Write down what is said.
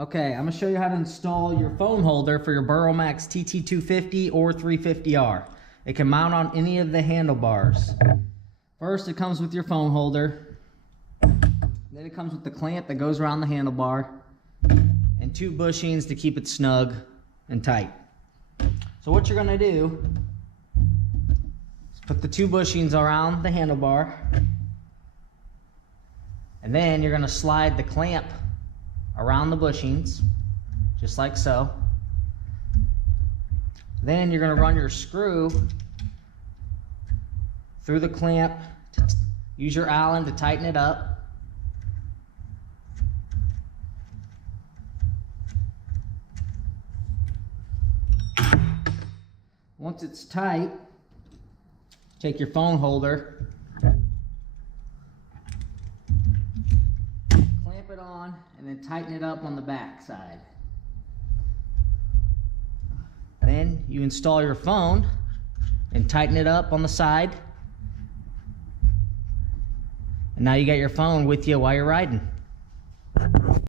Okay, I'm gonna show you how to install your phone holder for your Burromax TT250 or 350R. It can mount on any of the handlebars. First, it comes with your phone holder. Then it comes with the clamp that goes around the handlebar and 2 bushings to keep it snug and tight. So what you're gonna do is put the 2 bushings around the handlebar, and then you're gonna slide the clamp around the bushings, just like so. Then you're going to run your screw through the clamp. Use your Allen to tighten it up. Once it's tight, take your phone holder, clamp it on, and then tighten it up on the back side. Then you install your phone and tighten it up on the side. And now you got your phone with you while you're riding.